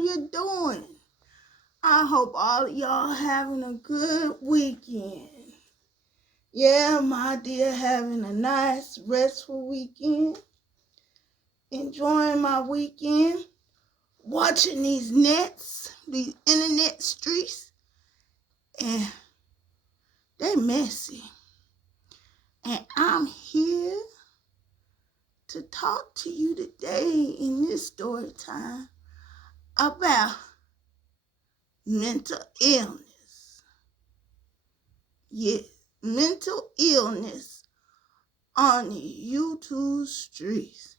you doing? I hope all of y'all having a good weekend. Yeah, my dear, having a nice, restful weekend. Enjoying my weekend. Watching these nets, these internet streets. And they messy. And I'm here to talk to you today in this story time about mental illness. Yes, mental illness on the YouTube streets.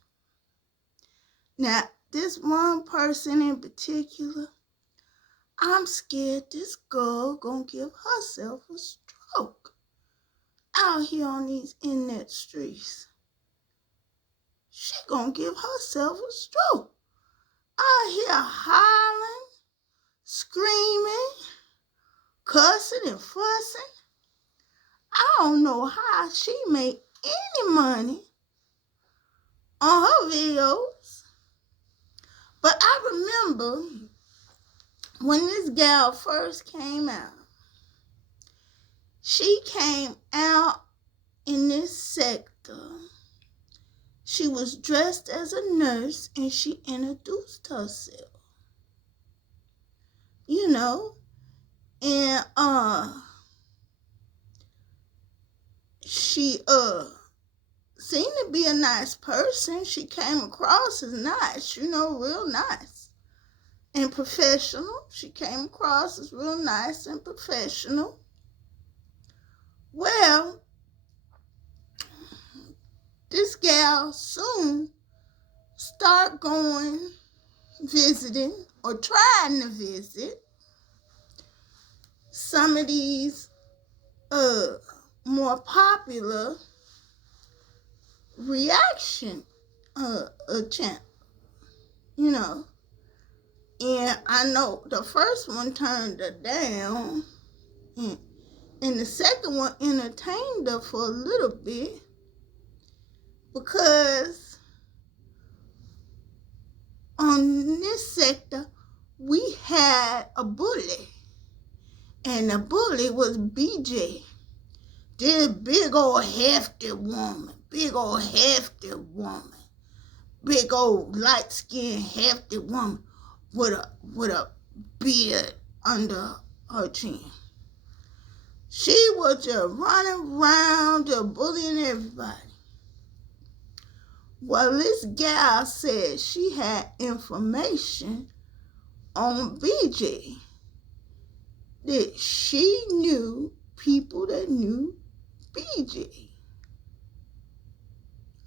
Now, this one person in particular, I'm scared this girl gonna give herself a stroke out here on these internet streets. She gonna give herself a stroke. Out here hollering, screaming, cussing and fussing. I don't know how she made any money on her videos. But I remember when this gal first came out, she came out in this sector. She was dressed as a nurse and she introduced herself. You know, and she seemed to be a nice person. She came across as nice, you know, real nice and professional. She came across as real nice and professional. Well, this gal soon start going visiting or trying to visit some of these more popular reaction channel, you know. And I know the first one turned her down, and the second one entertained her for a little bit because on this sector we had a bully, and the bully was BJ. This big old hefty woman, big old light-skinned hefty woman with a beard under her chin. She was just running around, just bullying everybody. Well, this gal said she had information on BJ, that she knew people that knew BJ.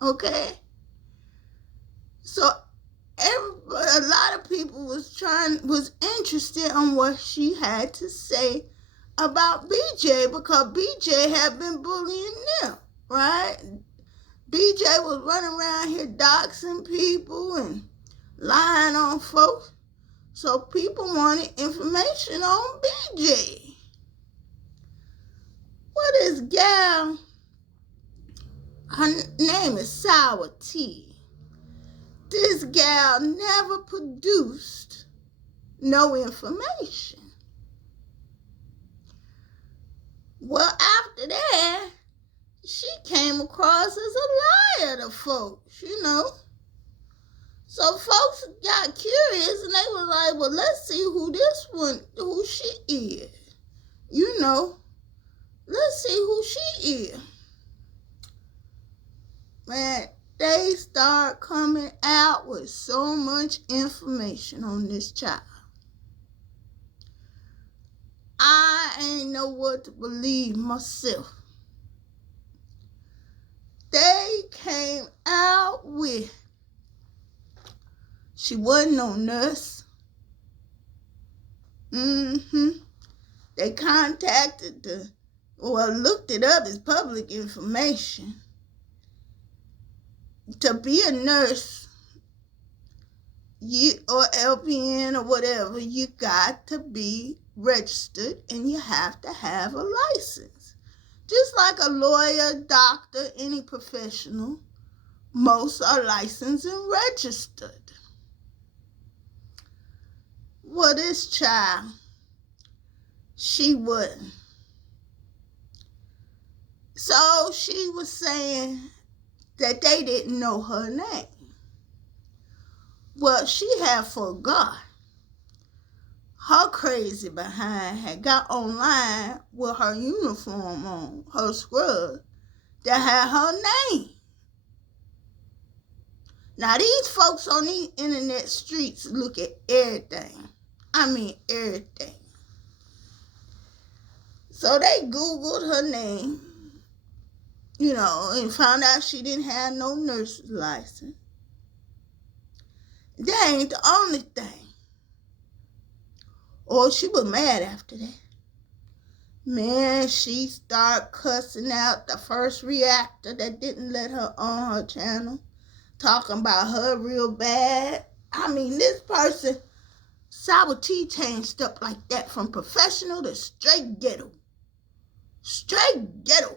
Okay? So a lot of people was interested in what she had to say about BJ because BJ had been bullying them, right? BJ was running around here doxing people and lying on folks. So people wanted information on BJ. Well, this gal, her name is Sourr Tee. This gal never produced no information. Well, after that, she came across as a liar to folks, you know. So folks got curious and they were like, well, let's see who she is. You know, let's see who she is. Man, they start coming out with so much information on this child. I ain't know what to believe myself. They came out with, she wasn't no nurse. They contacted looked it up as public information. To be a nurse, or LPN or whatever, you got to be registered and you have to have a license. Just like a lawyer, doctor, any professional, most are licensed and registered. Well, this child, she wouldn't. So she was saying that they didn't know her name. Well, she had forgot. Her crazy behind had got online with her uniform on, her scrub, that had her name. Now, these folks on these internet streets look at everything. I mean, everything. So they Googled her name, and found out she didn't have no nurse's license. That ain't the only thing. Oh, she was mad after that. Man, she started cussing out the first reactor that didn't let her on her channel, talking about her real bad. I mean, this person, Sourr Tee, changed up like that from professional to straight ghetto. Straight ghetto.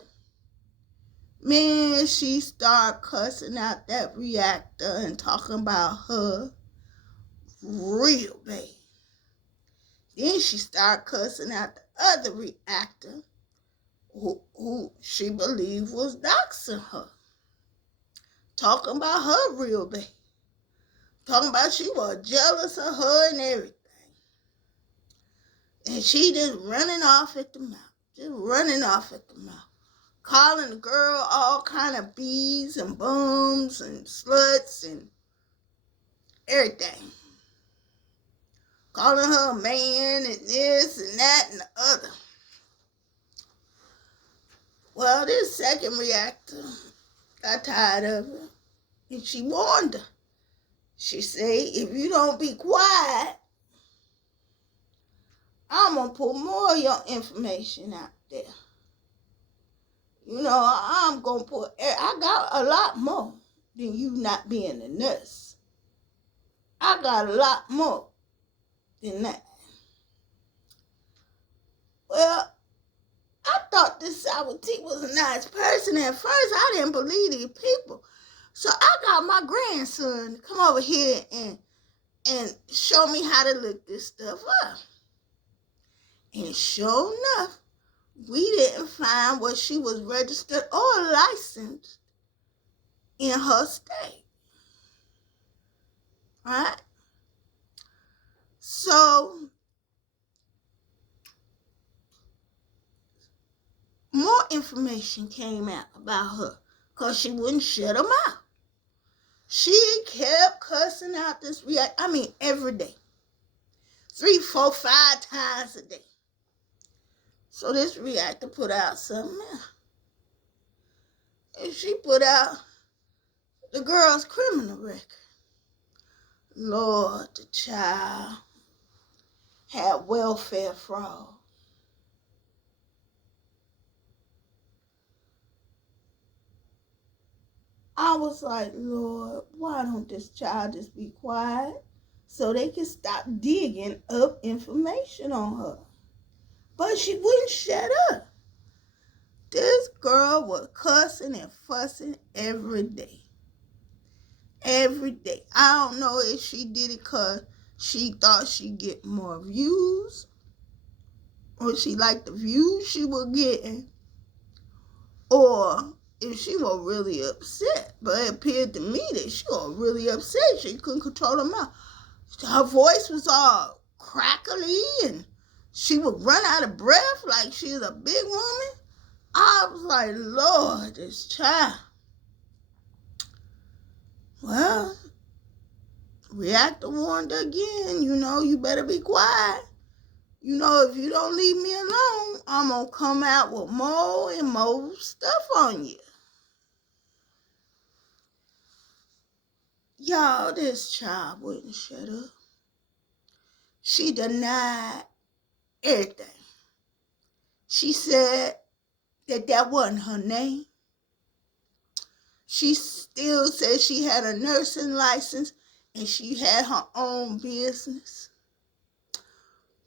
Man, she started cussing out that reactor and talking about her real bad. Then she started cussing out the other reactor who she believed was doxing her. Talking about her real bad. Talking about she was jealous of her and everything. And she just running off at the mouth. Just running off at the mouth. Calling the girl all kind of bees and bums and sluts and everything. Calling her a man and this and that and the other. Well, this second reactor got tired of it. And she warned her. She said, if you don't be quiet, I'm going to put more of your information out there. I'm going to I got a lot more than you not being a nurse. I got a lot more than that. Well, I thought this Sourr Tee was a nice person at first. I didn't believe these people. So I got my grandson to come over here and show me how to look this stuff up. And sure enough, we didn't find where she was registered or licensed in her state. Right? So, more information came out about her because she wouldn't shut them out. She kept cussing out this react. I mean, every day. 3, 4, 5 times a day. So this reactor put out something else. And she put out the girl's criminal record. Lord, the child had welfare fraud. I was like, Lord, why don't this child just be quiet so they can stop digging up information on her? But she wouldn't shut up. This girl was cussing and fussing every day. Every day. I don't know if she did it because she thought she'd get more views, or she liked the views she was getting, or if she was really upset. But it appeared to me that she was really upset. She couldn't control her mouth. Her voice was all crackly and she would run out of breath like she was a big woman. I was like, Lord, this child. Well, reactor warned her again, you better be quiet. If you don't leave me alone, I'm going to come out with more and more stuff on you. Y'all, this child wouldn't shut up. She denied everything. She said that wasn't her name. She still said she had a nursing license and she had her own business.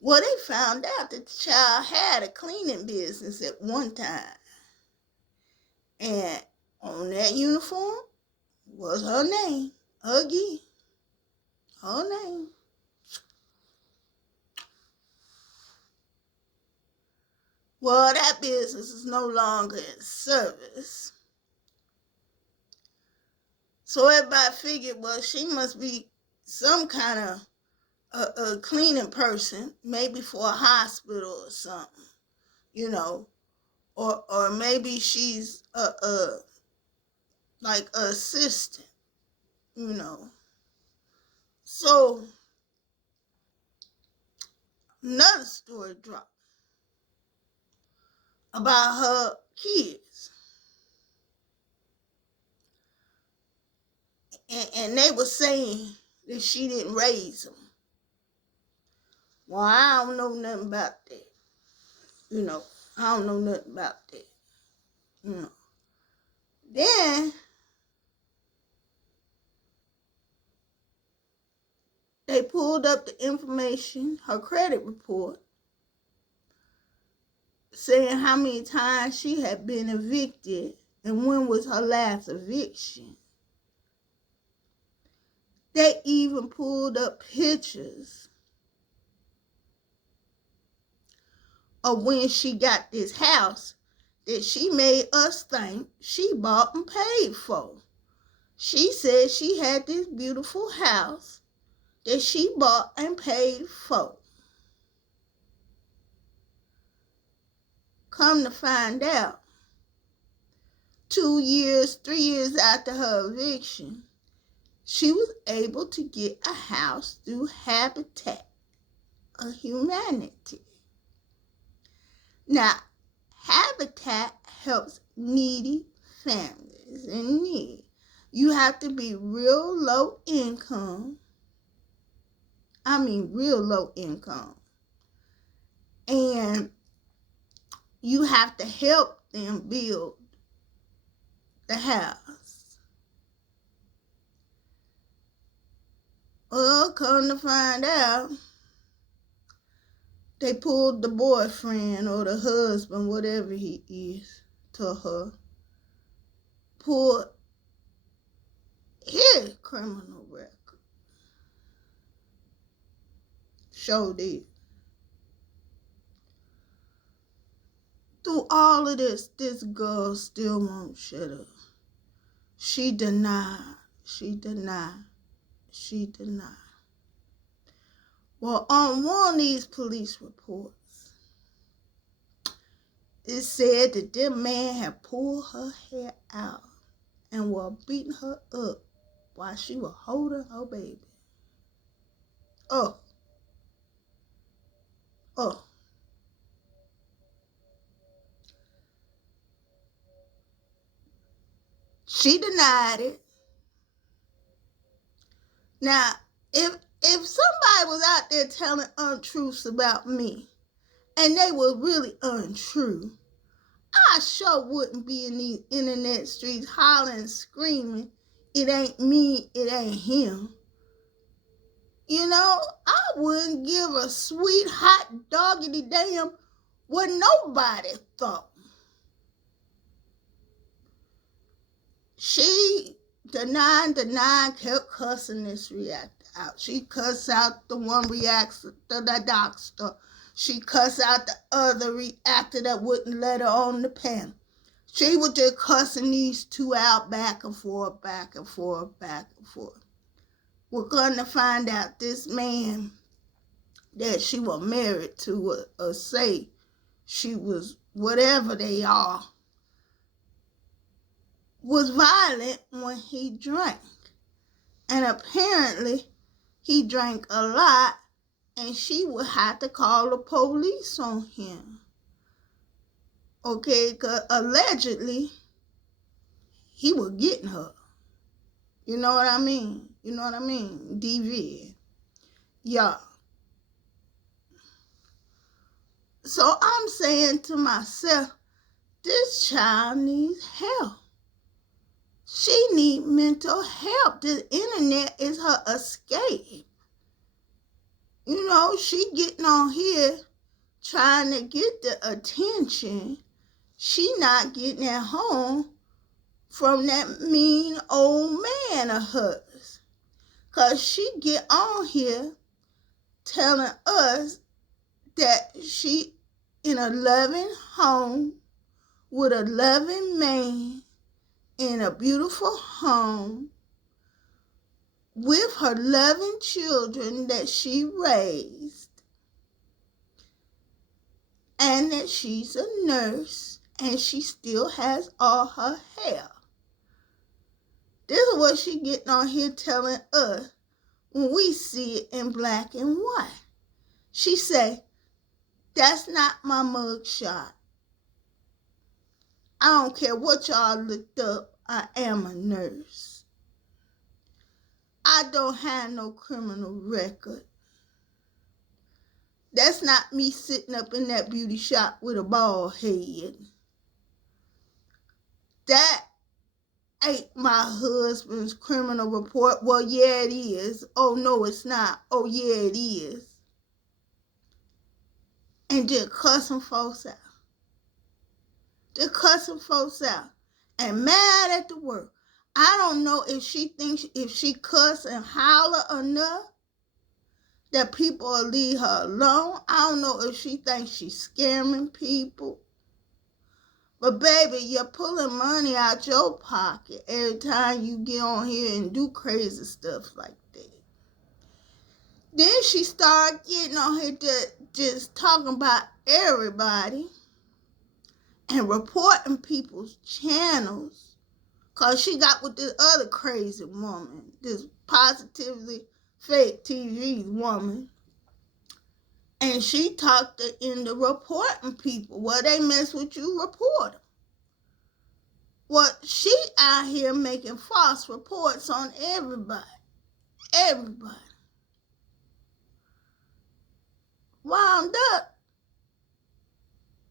Well, they found out that the child had a cleaning business at one time. And on that uniform was her name again. Her name. Well, that business is no longer in service. So everybody figured, well, she must be some kind of a cleaning person, maybe for a hospital or something, or maybe she's like an assistant, So another story dropped about her kids, and they were saying that she didn't raise them. Well, I don't know nothing about that. I don't know nothing about that. Then they pulled up the information, her credit report, saying how many times she had been evicted and when was her last eviction. They even pulled up pictures of when she got this house that she made us think she bought and paid for. She said she had this beautiful house that she bought and paid for. Come to find out, 2 years, 3 years after her eviction, she was able to get a house through Habitat of Humanity. Now, Habitat helps needy families in need. You have to be real low income. I mean, real low income. And you have to help them build the house. Well, come to find out, they pulled the boyfriend or the husband, whatever he is, to her. Pulled his criminal record. Showed it. Through all of this girl still won't shut up. She denied. Well, on one of these police reports, it said that this man had pulled her hair out and was beating her up while she was holding her baby. Oh. She denied it. Now, if somebody was out there telling untruths about me, and they were really untrue, I sure wouldn't be in these internet streets hollering and screaming, it ain't me, it ain't him. I wouldn't give a sweet hot doggity damn what nobody thought. She denied, kept cussing this reactor out. She cussed out the one reactor, the doctor. She cussed out the other reactor that wouldn't let her on the panel. She was just cussing these two out back and forth. We're going to find out this man that she was married to, or say she was whatever they are, was violent when he drank. And apparently he drank a lot and she would have to call the police on him. Okay, because allegedly he was getting her. You know what I mean? DV. Yeah. So I'm saying to myself, this child needs help. She needs mental help. The internet is her escape. She getting on here trying to get the attention. She not getting at home from that mean old man of hers. Because she get on here telling us that she in a loving home with a loving man in a beautiful home with her loving children that she raised, and that she's a nurse and she still has all her hair. This is what she getting on here telling us when we see it in black and white. She say, that's not my mug shot. I don't care what y'all looked up. I am a nurse. I don't have no criminal record. That's not me sitting up in that beauty shop with a bald head. That ain't my husband's criminal report. Well, yeah, it is. Oh, no, it's not. Oh, yeah, it is. And just cussing folks out. Just cussing folks out. And mad at the work. I don't know if she thinks if she cuss and holler enough that people will leave her alone. I don't know if she thinks she's scamming people. But baby, you're pulling money out your pocket every time you get on here and do crazy stuff like that. Then she started getting on here just talking about everybody and reporting people's channels. Because she got with this other crazy woman, this positively fake TV woman. And she talked her into reporting people. Well, they mess with you, report them. Well, she out here making false reports on everybody. Everybody. Wound up.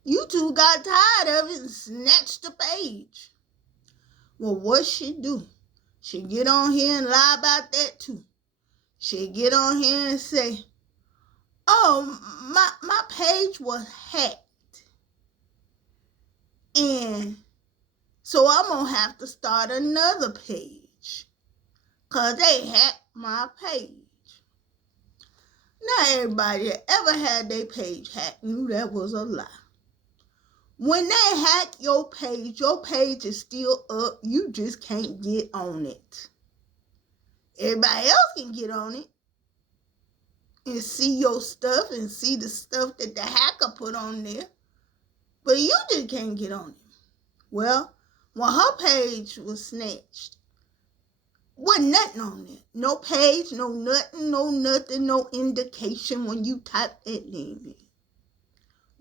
YouTube got tired of it and snatched the page. Well, what she do? She get on here and lie about that too. She get on here and say, oh, my page was hacked. And so I'm going to have to start another page. Because they hacked my page. Not everybody that ever had their page hacked knew that was a lie. When they hack your page is still up. You just can't get on it. Everybody else can get on it and see your stuff and see the stuff that the hacker put on there. But you just can't get on it. Well, when her page was snatched, wasn't nothing on it. No page, no nothing, no indication when you type that name in.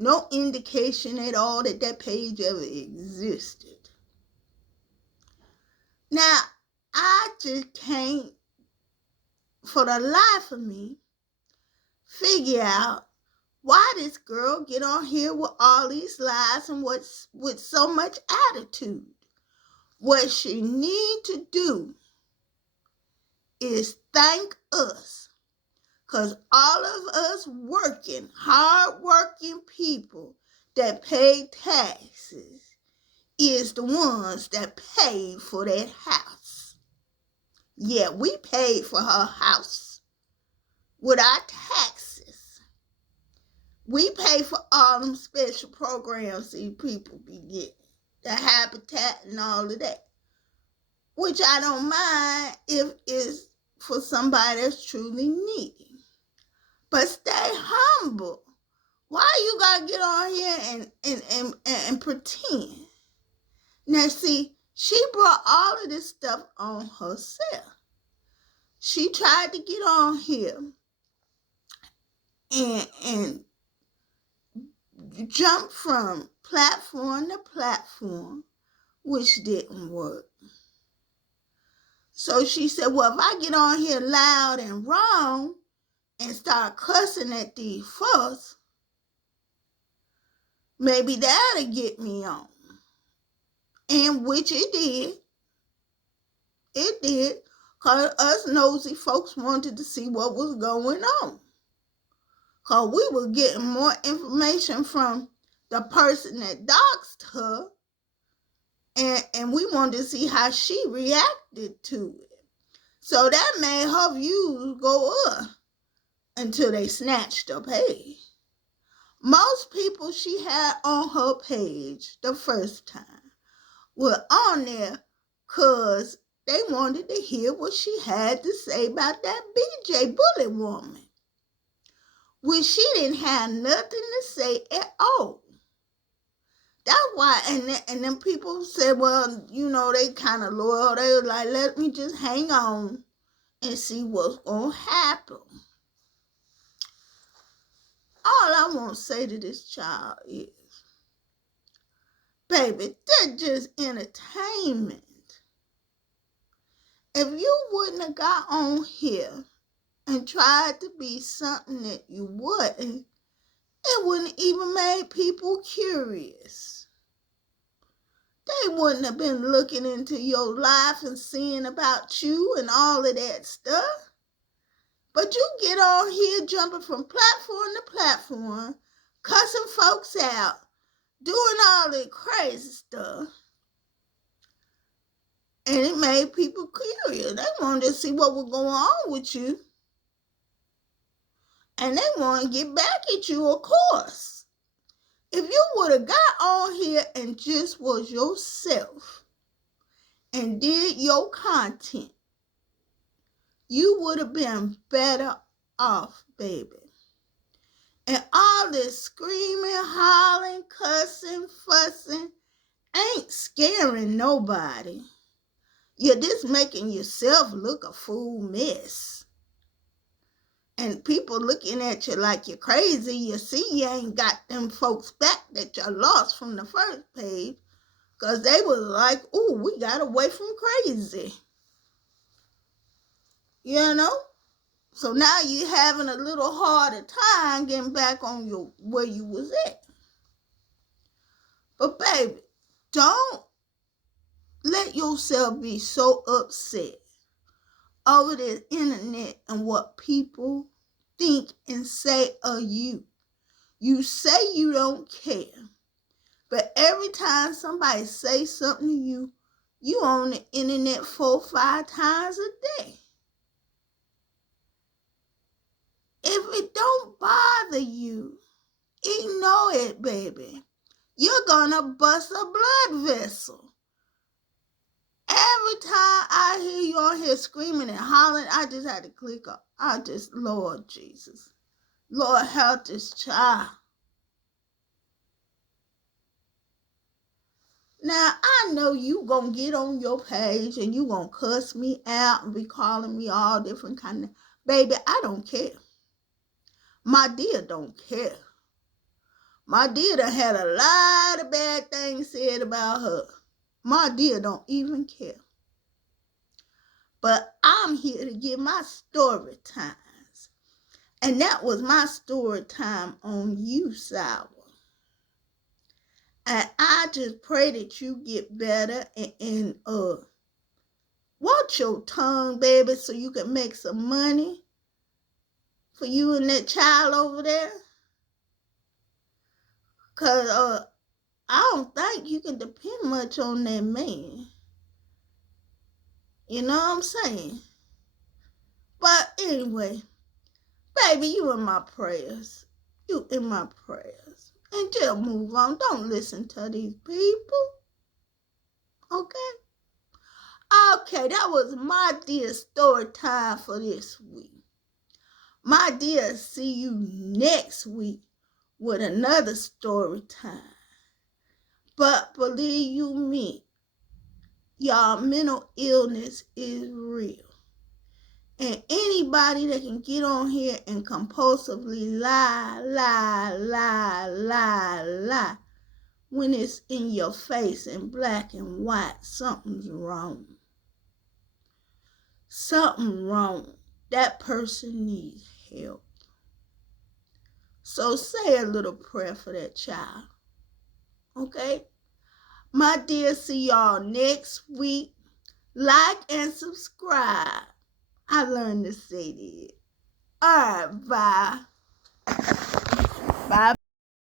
No indication at all that that page ever existed. Now, I just can't, for the life of me, figure out why this girl get on here with all these lies and with so much attitude. What she need to do is thank us. Because all of us working, hard-working people that pay taxes is the ones that paid for that house. Yeah, we paid for her house with our taxes. We pay for all them special programs these people be getting. The habitat and all of that. Which I don't mind if it's for somebody that's truly needy. But stay humble. Why you gotta get on here and pretend? Now see, she brought all of this stuff on herself. She tried to get on here and jump from platform to platform, which didn't work. So she said, well, if I get on here loud and wrong and start cussing at these folks, maybe that'll get me on. And which it did. It did. Because us nosy folks wanted to see what was going on. Because we were getting more information from the person that doxed her. And we wanted to see how she reacted to it. So that made her views go up until they snatched her page. Most people she had on her page the first time were on there because they wanted to hear what she had to say about that BJ bully woman, which she didn't have nothing to say at all. That's why, and then people said, well, you know, they kind of loyal. They were like, let me just hang on and see what's going to happen. All I want to say to this child is, baby, that's just entertainment. If you wouldn't have got on here and tried to be something that you wouldn't, it wouldn't even make people curious. They wouldn't have been looking into your life and seeing about you and all of that stuff. But you get on here jumping from platform to platform, cussing folks out, doing all that crazy stuff. And it made people curious. They wanted to see what was going on with you. And they want to get back at you, of course. If you would have got on here and just was yourself and did your content, you would have been better off, baby. And all this screaming, hollering, cussing, fussing ain't scaring nobody. You're just making yourself look a fool mess. And people looking at you like you're crazy. You see you ain't got them folks back that you lost from the first page. Because they was like, ooh, we got away from crazy. You know? So now you're having a little harder time getting back on your where you was at. But baby, don't let yourself be so upset over the internet and what people think and say of you. You say you don't care, but every time somebody say something to you, you on the internet 4 or 5 times a day. If it don't bother you, ignore it, baby. You're gonna bust a blood vessel. Every time I hear you on here screaming and hollering, I just had to click up. Lord Jesus. Lord, help this child. Now, I know you gonna get on your page and you gonna cuss me out and be calling me all different kind of... Baby, I don't care. My Deahh don't care. My Deahh done had a lot of bad things said about her. My Deahh don't even care. But I'm here to give my story times. And that was my story time on you, Sourr. And I just pray that you get better and watch your tongue, baby, so you can make some money for you and that child over there. Because I don't think you can depend much on that man. You know what I'm saying? But anyway, baby, you in my prayers. You in my prayers. And just move on. Don't listen to these people. Okay? Okay, that was my Deahh story time for this week. My Deahh, see you next week with another story time. But believe you me, y'all, mental illness is real. And anybody that can get on here and compulsively lie when it's in your face in black and white, something's wrong. Something wrong. That person needs help. So say a little prayer for that child. Okay? My Deahh, see y'all next week. Like and subscribe. I learned to say that. All right, bye.